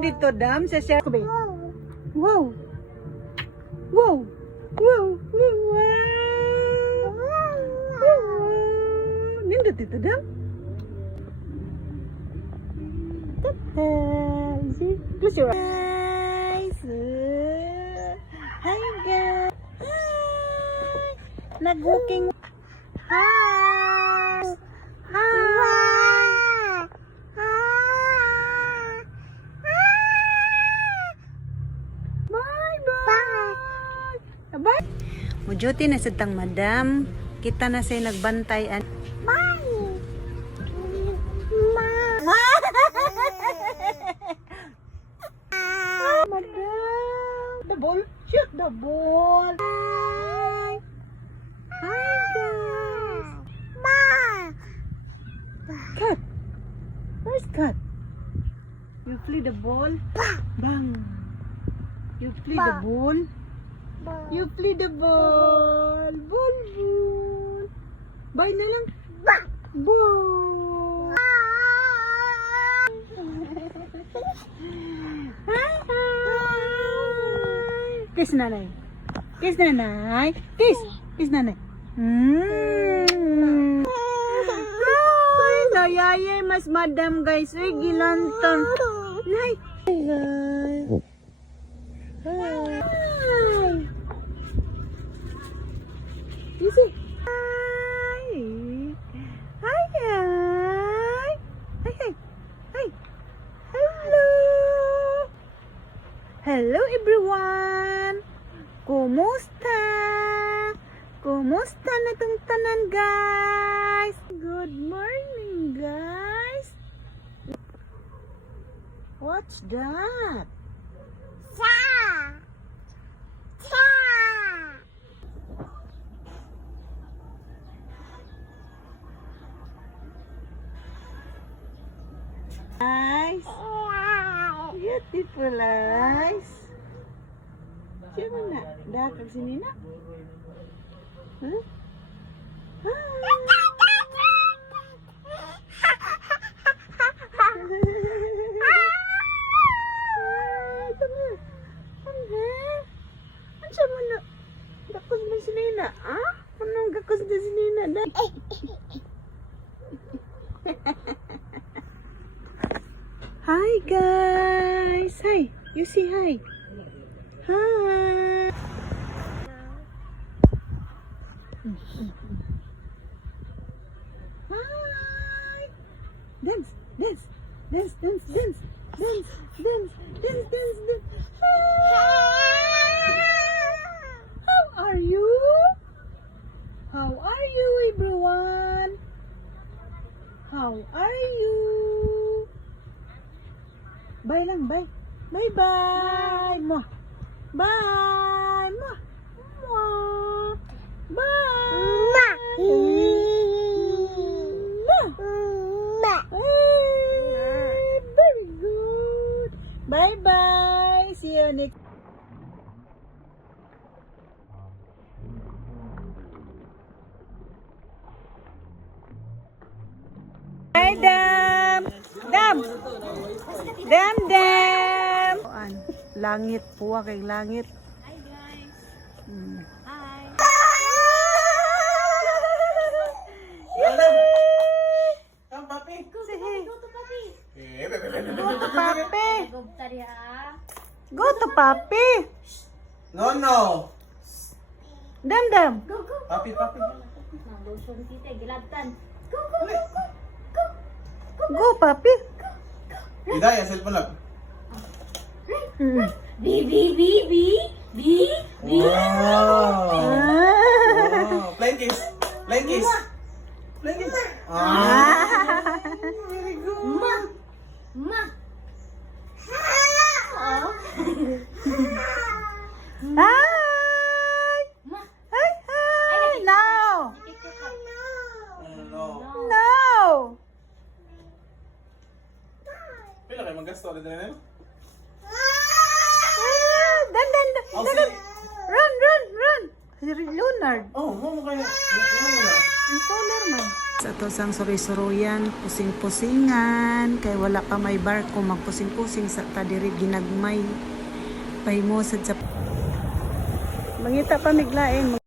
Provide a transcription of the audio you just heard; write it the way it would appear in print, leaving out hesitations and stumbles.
Dito dam sa share ko ba? Wow. Wow. Wow. Wow. Nindot dito dam. Close your eyes. Hi guys. Hi. Nag-walking. Hi. Hi. Bye. Mujuti na sa tang madam. Kita na siya nagbantayan. Bye. Madam. The ball. Shoot the ball. Hi. Hi guys. Bye. Cut. Where's cut? You flee the ball. Bang. You flee the ball. You play the ball. Ball, ball. Bye na lang. Ball. Hi, hi. Kiss nanay. Kiss nanay. Kiss. Kiss nanay. Hi, nayayay mas madam guys. Ay, gilantan. Nay. Hi, guys. Hi. You see? Hi. Hi, hi. Hi, hi. Hi. Hello. Hello, everyone. Kumusta? Kumusta na tong tanan, guys? Good morning, guys. What's that? Eyes. Beautiful eyes. Siya mo na? Dakag sini na? Huh? Ano mo na? Dakos mo sinina? Ah? Anong dakos na sinina? Hi guys! Hi! You say hi! Hi! Hi! Dance! Dance! Dance! Dance! Dance! Dance! Dance! Dance! Dance! Dance! How are you? How are you everyone? How are you? Bye lang, bye. Bye bye. Mo. Bye. Mo. Mo. Bye. Very good. Bye bye. See you next. Hi, Dam. Dam. Dam, Dam. Langit po, kay langit. Hi, guys. Hi. Come, papi. Go to papi. Go to papi. Go to papi. Go tari ha. Go to papi. No, no. Dam, Dam. Go, go. Papi, papi. Nang lotion tite gilagtan. Go, go, go, go. Go, papi. Hidayah, cellphone lang. B, B, B, B, B, B. Wow. Wow. Flying kiss. Flying kiss. Flying kiss. Very good. Ma. Ma. Oh. Hi. Ma. Hi. kaya magasto ulit na yun. Dan. Oh, si... Run. Si Leonard. Oh, mo kaya. Ano? Installer man. Sa to sang suroy-suroyan, pusing-pusingan, kay wala pa may barko, magpusing-pusing sa kadiri ginagmay. Pahimosad sa... Mangita pa miglain.